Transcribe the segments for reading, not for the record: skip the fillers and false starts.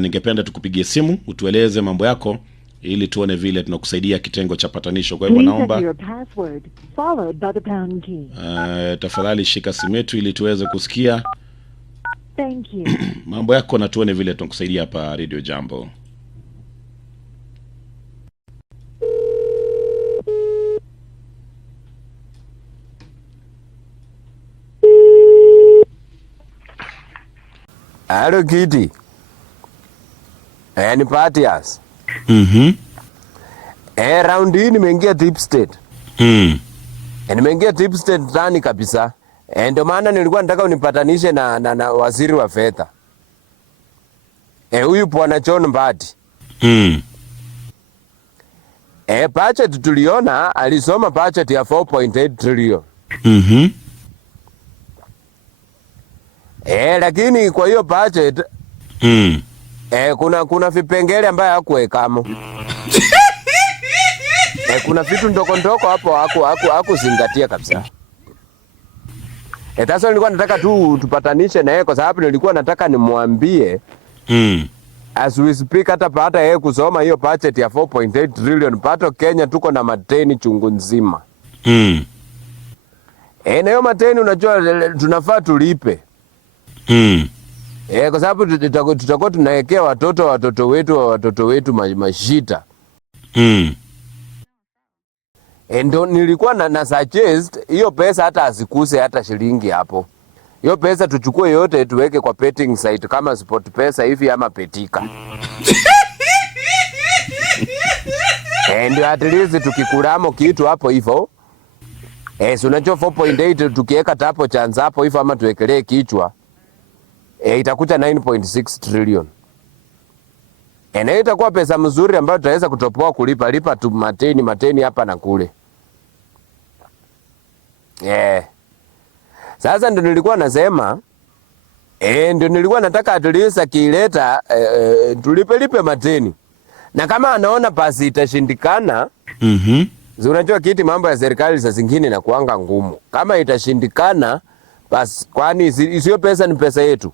Ningependa tukupigie simu utueleze mambo yako ili tuone vile tunakusaidia kitengo cha patanisho. Kwa hivyo naomba tafadhali shika simu yetu ili tuweze kusikia Thank you. mambo yako na tuone vile tunakusaidia hapa Radio Jambo. Hello Kitty. Ni Patias. Round hii nimeingia Deep State. Nimeingia Deep State ndani kabisa. Ndio maana nilikuwa nataka unipatanishe na waziri wa fedha. Huyu Bwana John Mbadi. Budget tuliona alisoma budget ya 4.8 trillion. Lakini kwa hiyo budget kuna vipengele ambayo hakuwekamo. Kuna vitu ndoko hapo hakuzingatia kabisa. Sasa nilikuwa nataka tu tupatanishe na yeye kwa sababu nilikuwa nataka nimwambie as we speak hata baada yeye kusoma hiyo budget ya 4.8 trillion pato Kenya tuko na madeni chungu nzima. Na hiyo madeni unajua tunafaa tulipe. Kwa sababu tutakuwa tunawekea watoto wetu mashita. Ndio nilikuwa na suggest hiyo pesa hata asikuse hata shilingi hapo. Hiyo pesa tuchukue yote tuweke kwa betting site kama Sport Pesa hivi ama Betika. Ndio at least tukikuramo kitu hapo hivyo. Si unajua 4.8 tukiweka tapo chance hapo hivyo ama tuwekelee kichwa. Itakuja 9.6 trillion. Na itakuwa pesa mzuri ambayo tutaweza kutopoa kulipa tu mateni hapa na kule. Sasa ndio nilikuwa nasema ndio nilikuwa nataka at least akileta tulipe mateni. Na kama anaona basi itashindikana, unajua kiti mambo ya serikali saa zingine na kuanga ngumu. Kama itashindikana basi kwani sio pesa ni pesa yetu.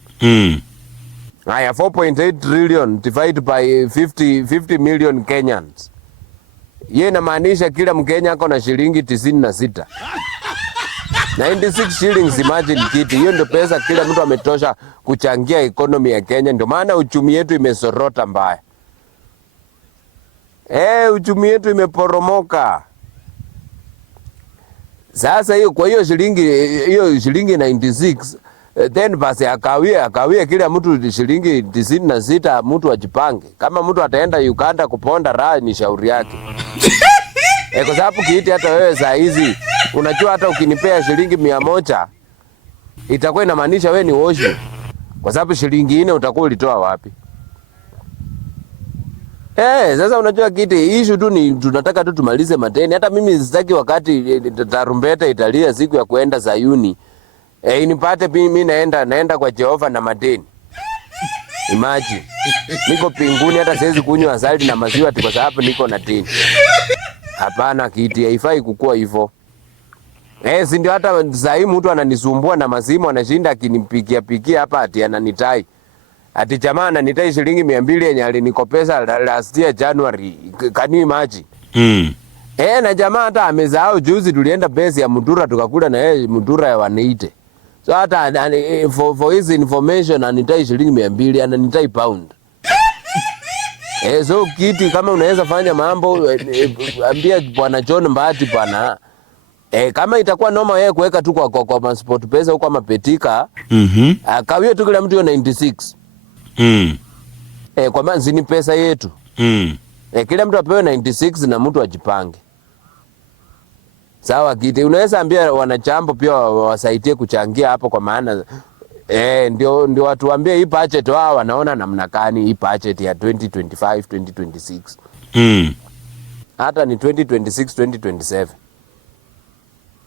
Haya 4.8 trillion divided by 50 million Kenyans. Yeye inamaanisha kila Mkenya ako na shilingi 96. 96 shillings, imagine kiti. Hiyo ndio pesa kila mtu ametosha kuchangia economy ya Kenya. Ndio maana uchumi yetu imesorota mbaya. Uchumi yetu imeporomoka. Sasa hiyo kwa hiyo shilingi 96 then basi akawie kila mtu shilingi 96 mtu ajipange. Kama mtu ataenda Uganda kuponda raha ni shauri yake. Kwa sababu kiiti hata wewe saa hizi unajua hata ukinipea shilingi 100 itakuwa inamaanisha wewe ni woshi. Kwa sababu shilingi 4 utakuwa ulitoa wapi? Sasa unajua kiiti issue tu ni tunataka tu tumalize madeni. Hata mimi sitaki wakati tarumbeta italia siku ya kuenda Sayuni. Inipate mimi naenda kwa Jehova na madeni. Imagine. Niko pinguni hata siwezi kunywa asali na maziwa kwa sababu niko na deni. Hapana kiti, haifai kukua hivyo. Si ndio hata sasa mtu ananisumbua na mazimu anashinda akinipikia hapa ati ananitai. Ati jamaa ananitai shilingi 200 yenye alinikopesa last year January. Can you imagine? Na jamaa hata amezao juzi tulienda base ya Mudura tukakula na yeye Mudura ya 180. So hata for his information anitai shilingi 200 ananitai pound. So kiti kama unaweza fanya mambo ambia Bwana John Mbadi bwana. Kama itakuwa noma yeye kuweka tu kwa Sport Pesa huko ama Betika. Akawie tu kila mtu 96. Kwa maana ni pesa yetu. Kila mtu apewe 96 na mtu ajipange. Sawa kiti, unaweza ambia wanachambo pia wasaidie kuchangia hapo kwa maana ndio watu waambie hii budget wao wanaona namna gani hii budget ya 2025 2026. Hata ni 2026 2027.